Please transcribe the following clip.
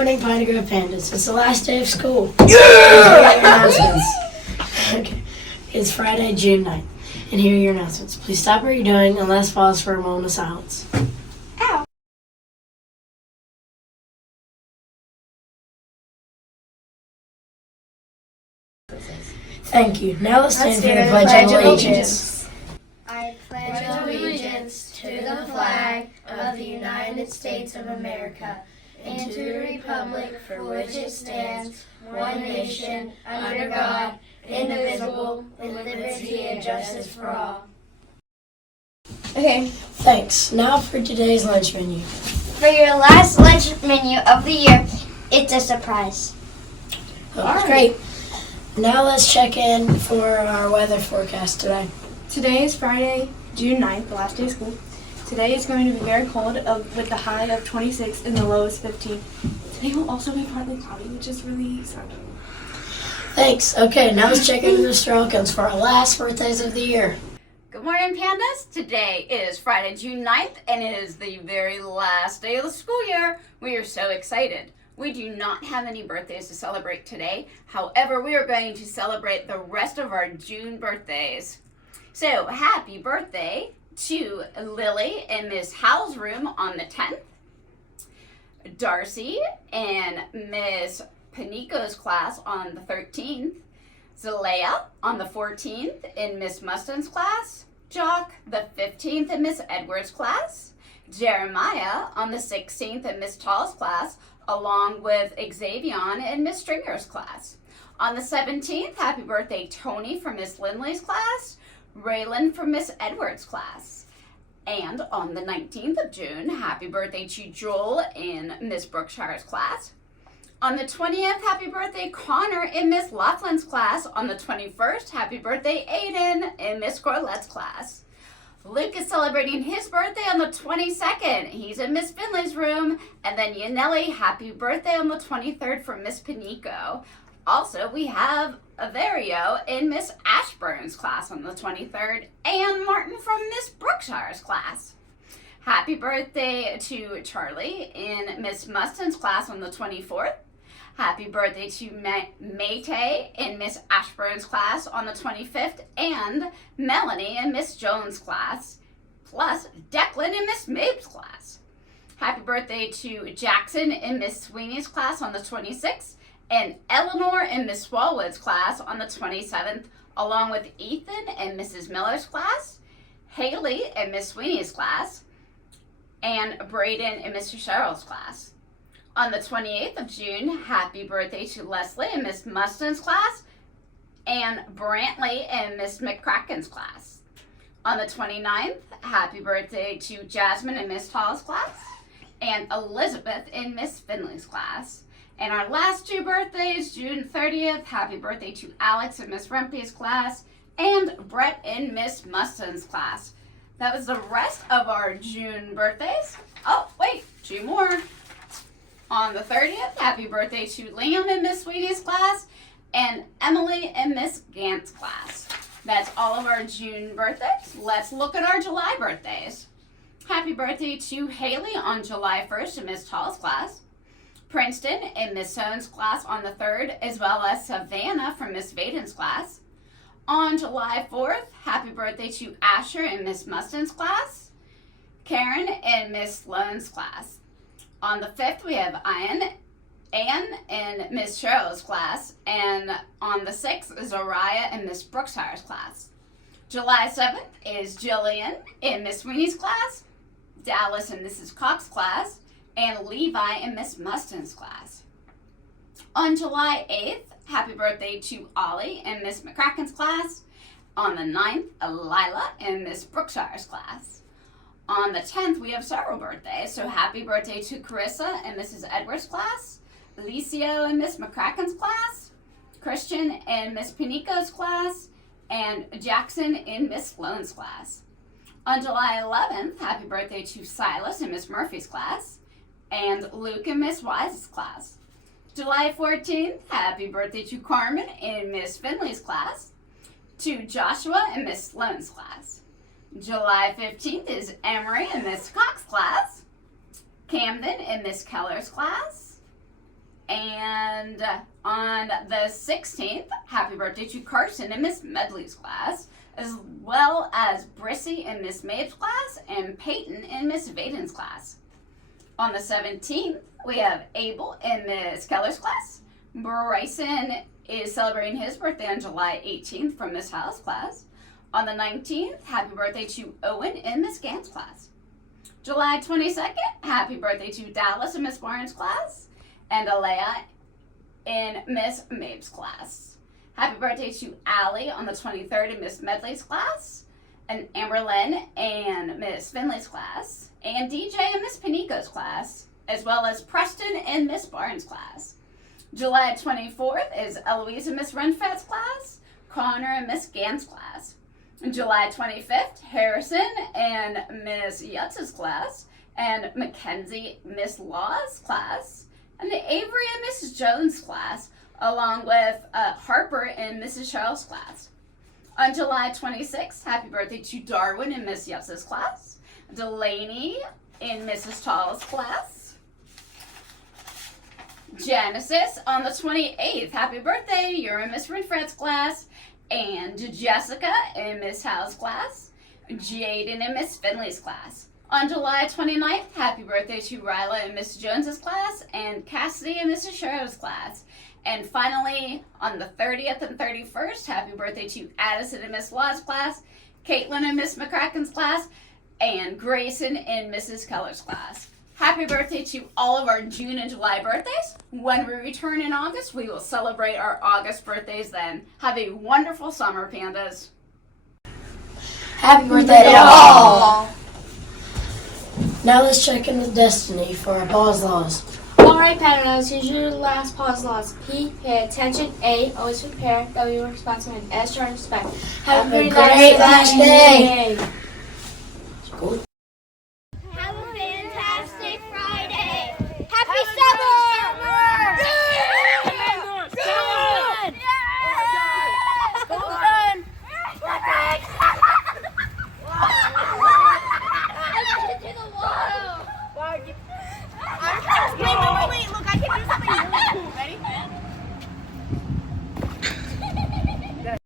morning, Piney Grove Pandas. It's the last day of school. Yeah! Okay. It's Friday, June 9th. And here are your announcements. Please stop what you're doing and let's pause for a moment of silence. Ow! Thank you. Now let's stand for the Pledge of Allegiance. I pledge allegiance to the flag of the United States of America and to the republic for which it stands, one nation, under God, indivisible, with liberty and justice for all. Okay, Thanks. Now for today's lunch menu. For your last lunch menu of the year, it's a surprise. That's great. Now let's check in for our weather forecast today. today is Friday, June 9th, the last day of school. Today is going to be very cold with the high of 26 and the low is 15. Today will also be partly cloudy, which is really sad. Thanks. Okay, now let's check in with Mr. Elkins for our last birthdays of the year. Good morning, Pandas. Today is Friday, June 9th, and it is the very last day of the school year. We are so excited. We do not have any birthdays to celebrate today. However, we are going to celebrate the rest of our June birthdays. So, happy birthday to Lily in Miss Howell's room on the 10th, Darcy in Miss Panico's class on the 13th, Zalea on the 14th in Miss Mustin's class, Jock the 15th in Miss Edwards' class, Jeremiah on the 16th in Miss Tall's class, along with Xavion in Miss Stringer's class. On the 17th, happy birthday Tony from Miss Lindley's class, Raylan from Miss Edwards' class. And on the 19th of June, happy birthday to Joel in Miss Brookshire's class. On the 20th, happy birthday Connor in Miss Laughlin's class. On the 21st, happy birthday Aiden in Miss Corlette's class. Luke is celebrating his birthday on the 22nd. He's in Miss Finley's room. And then Yaneli, happy birthday on the 23rd from Miss Panico. Also, we have Averio in Miss Ashburn's class on the 23rd, and Martin from Miss Brookshire's class. Happy birthday to Charlie in Miss Mustin's class on the 24th. Happy birthday to Mayte in Miss Ashburn's class on the 25th, and Melanie in Miss Jones' class, plus Declan in Miss Mabe's class. Happy birthday to Jackson in Miss Sweeney's class on the 26th, and Eleanor in Miss Swalwood's class on the 27th, along with Ethan in Mrs. Miller's class, Haley in Miss Sweeney's class, and Braden in Mr. Sherrill's class. On the 28th of June, happy birthday to Leslie in Miss Mustin's class, and Brantley in Miss McCracken's class. On the 29th, happy birthday to Jasmine in Miss Tall's class, and Elizabeth in Miss Finley's class. And our last two birthdays, June 30th, happy birthday to Alex in Miss Rempe's class, and Brett in Miss Mustin's class. That was the rest of our June birthdays. Oh, wait, two more. On the 30th, happy birthday to Liam in Miss Sweetie's class, and Emily in Miss Gant's class. That's all of our June birthdays. Let's look at our July birthdays. Happy birthday to Haley on July 1st in Miss Tall's class, Princeton in Miss Soane's class on the 3rd, as well as Savannah from Miss Vaden's class. On July 4th, happy birthday to Asher in Miss Mustin's class, Karen in Miss Sloane's class. On the 5th, we have Anne in Miss Cheryl's class, and on the 6th, Zariah in Miss Brookshire's class. July 7th is Jillian in Miss Sweeney's class, Dallas in Mrs. Cox's class, and Levi in Miss Mustin's class. On July 8th, happy birthday to Ollie in Miss McCracken's class. On the 9th, Lila in Miss Brookshire's class. On the 10th, we have several birthdays, so happy birthday to Carissa in Mrs. Edwards' class, Alicio in Miss McCracken's class, Christian in Miss Panico's class, and Jackson in Miss Sloane's class. On July 11th, happy birthday to Silas in Miss Murphy's class, and Luke in Miss Wise's class. July 14th, happy birthday to Carmen in Miss Finley's class, to Joshua in Miss Sloane's class. July 15th is Emery in Miss Cox's class, Camden in Miss Keller's class, And on the 16th, happy birthday to Carson in Miss Medley's class, as well as Brissy in Miss Mabe's class and Peyton in Miss Vaden's class. On the 17th, we have Abel in Miss Keller's class. Bryson is celebrating his birthday on July 18th from Miss Howe's class. On the 19th, happy birthday to Owen in Miss Gant's class. July 22nd, happy birthday to Dallas in Miss Barnes' class. And Alea in Miss Mabe's class. Happy birthday to Allie on the 23rd in Miss Medley's class, and Amberlyn in Miss Finley's class, and DJ in Miss Panico's class, as well as Preston in Miss Barnes' class. July 24th is Eloise in Miss Renfrett's class, Connor in Miss Gant's class. July 25th, Harrison in Miss Yutz's class, and Mackenzie Miss Law's class, and Avery in Mrs. Jones' class, along with Harper in Mrs. Charles' class. On July 26th, happy birthday to Darwin in Miss Yutz's class, Delaney in Mrs. Tall's class, Genesis on the 28th, happy birthday, you're in Miss Renfrett's class, and Jessica in Miss Howe's class, Jaden in Miss Finley's class. On July 29th, happy birthday to Ryla in Miss Jones's class and Cassidy in Mrs. Sherrow's class. And finally, on the 30th and 31st, happy birthday to Addison in Miss Law's class, Caitlin in Miss McCracken's class, and Grayson in Mrs. Keller's class. Happy birthday to all of our June and July birthdays. When we return in August, we will celebrate our August birthdays then. Have a wonderful summer, pandas. Happy birthday to all! Now let's check in with Destiny for our pause laws. Alright, Panados, here's your last pause laws. P, pay attention. A, always prepare. W, responsible. And S, show respect. Have a great last day. School.